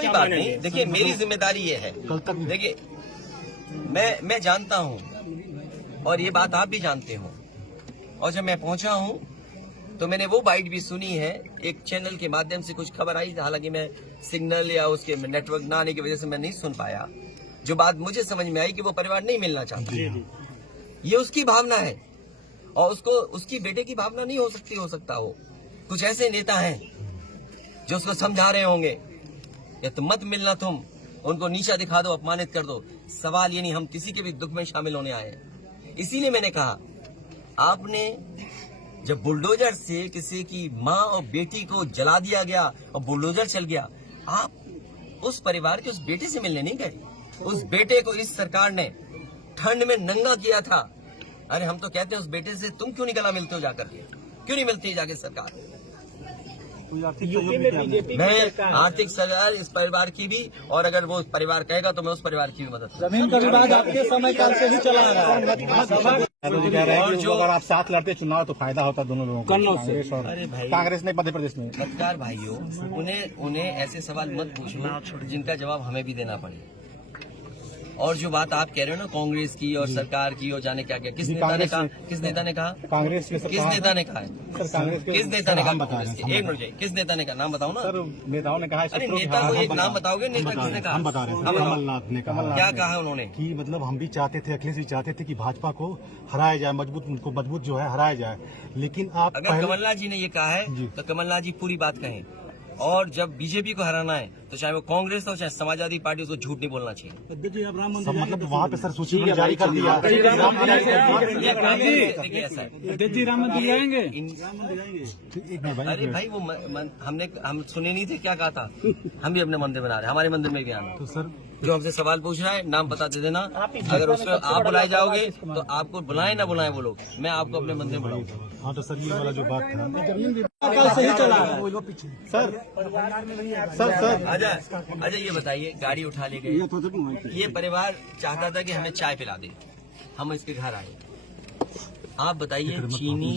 कोई बात नहीं। देखिए मेरी जिम्मेदारी ये है, देखिए मैं जानता हूँ और ये बात आप भी जानते हो। और जब मैं पहुंचा हूँ तो मैंने वो बाइट भी सुनी है, एक चैनल के माध्यम से कुछ खबर आई, हालांकि मैं सिग्नल या उसके नेटवर्क ना आने की वजह से मैं नहीं सुन पाया। जो बात मुझे समझ में आई कि वो परिवार नहीं मिलना चाहता, ये उसकी भावना है और उसको उसकी बेटे की भावना नहीं हो सकता हो। कुछ ऐसे नेता हैं जो उसको समझा रहे होंगे या तुम मत मिलना, तुम उनको नीचा दिखा दो, अपमानित कर दो। सवाल ये नहीं, हम किसी के भी दुख में शामिल होने आए हैं। इसीलिए मैंने कहा, आपने जब बुलडोजर से किसी की माँ और बेटी को जला दिया गया और बुलडोजर चल गया, आप उस परिवार के उस बेटे से मिलने नहीं गए। उस बेटे को इस सरकार ने ठंड में नंगा किया था। अरे हम तो कहते हैं उस बेटे से तुम क्यों नहीं गला मिलते हो जाकर के, क्यों नहीं मिलती जाके सरकार? मैं आर्थिक सहयोग इस परिवार की भी, और अगर वो परिवार कहेगा तो मैं उस परिवार की भी मदद करूंगा। जमीन का विवाद आपके समय काल से ही चला आ रहा है। और जो अगर आप साथ लड़ते चुनाव तो फायदा होता दोनों लोगों को। अरे भाई, कांग्रेस ने मध्य प्रदेश में पत्रकार भाइयों, उन्हें ऐसे सवाल मत पूछो जिनका जवाब हमें भी देना पड़े। और जो बात आप कह रहे हो ना कांग्रेस की और सरकार की और जाने क्या क्या, किस नेता ने कहा? किस नेता ने कहा? कांग्रेस के किस नेता ने कहा? किस नेता ने कहा? कांग्रेस के एक मिनट, किस नेता ने कहा? नाम बताओ ना। सर नेताओं ने कहा, अरे नेता को एक नाम बताओगे? नेता किसने कहा? हम बता रहे हैं। कमलनाथ ने कहा, क्या कहा उन्होंने? कि मतलब हम भी चाहते थे, अखिलेश भी चाहते थे कि भाजपा को हराया जाए, मजबूत जो है हराया जाए। लेकिन आप अगर कमलनाथ जी ने ये कहा है तो कमलनाथ जी पूरी बात कहें। और जब बीजेपी को हराना है तो चाहे वो कांग्रेस हो चाहे समाजवादी पार्टी, उसको झूठ नहीं बोलना चाहिए। मतलब वहाँ पे सर सूची जारी कर दिया। देखिए ऐसा है, राम मंदिर जाएंगे। अरे भाई वो हम सुने नहीं थे क्या कहा था? हम भी अपने मंदिर बना रहे हैं, हमारे मंदिर में क्या तो सर जो हमसे सवाल पूछ रहा है नाम बता दे देना। अगर उसमें आप बुलाए जाओगे तो आपको बुलाए ना बुलाए वो लोग, मैं आपको अपने मंदिर में बुलाऊंगा। हाँ तो सर ये वाला जो बात था सही चला सर अच्छा ये बताइए, गाड़ी उठा ले गए, ये परिवार चाहता था कि हमें चाय पिला दे, हम इसके घर आए। आप बताइए, चीनी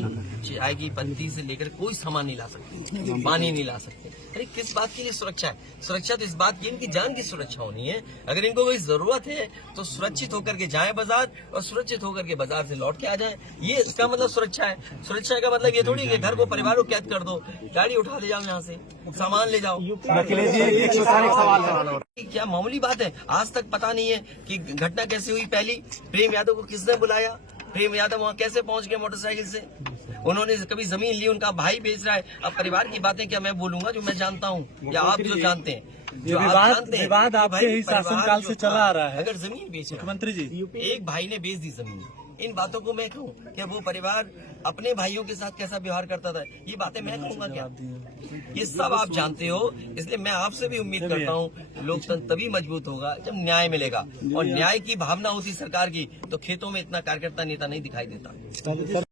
चाय की पत्ती से लेकर कोई सामान नहीं ला सकते, पानी नहीं ला सकते। अरे किस बात के लिए सुरक्षा है? सुरक्षा तो इस बात की इनकी जान की सुरक्षा होनी है। अगर इनको कोई जरूरत है तो सुरक्षित होकर के जाए बाजार और सुरक्षित होकर के बाजार से लौट के आ जाए। ये इसका मतलब सुरक्षा है। सुरक्षा का मतलब ये थोड़ी कि घर को परिवार को कैद कर दो, गाड़ी उठा ले जाओ, यहाँ से सामान ले जाओ। क्या मामूली बात है? आज तक पता नहीं है कि घटना कैसे हुई। पहली, प्रेम यादव को किसने बुलाया? प्रेम यादव वहाँ कैसे पहुंच गए मोटरसाइकिल से? उन्होंने कभी जमीन ली, उनका भाई बेच रहा है। अब परिवार की बातें क्या मैं बोलूंगा जो मैं जानता हूँ या आप जो जानते हैं? जो विवाद आपके ही शासनकाल से चला आ रहा है। अगर जमीन बेच रहा है, मुख्यमंत्री जी, एक भाई ने बेच दी जमीन, इन बातों को मैं कहूँ क्या? वो परिवार अपने भाइयों के साथ कैसा व्यवहार करता था, ये बातें मैं कहूँगा क्या? ये सब आप जानते हो। इसलिए मैं आपसे भी उम्मीद करता हूँ लोकतंत्र तभी मजबूत होगा जब न्याय मिलेगा। और न्याय की भावना होती सरकार की तो खेतों में इतना कार्यकर्ता नेता नहीं दिखाई देता।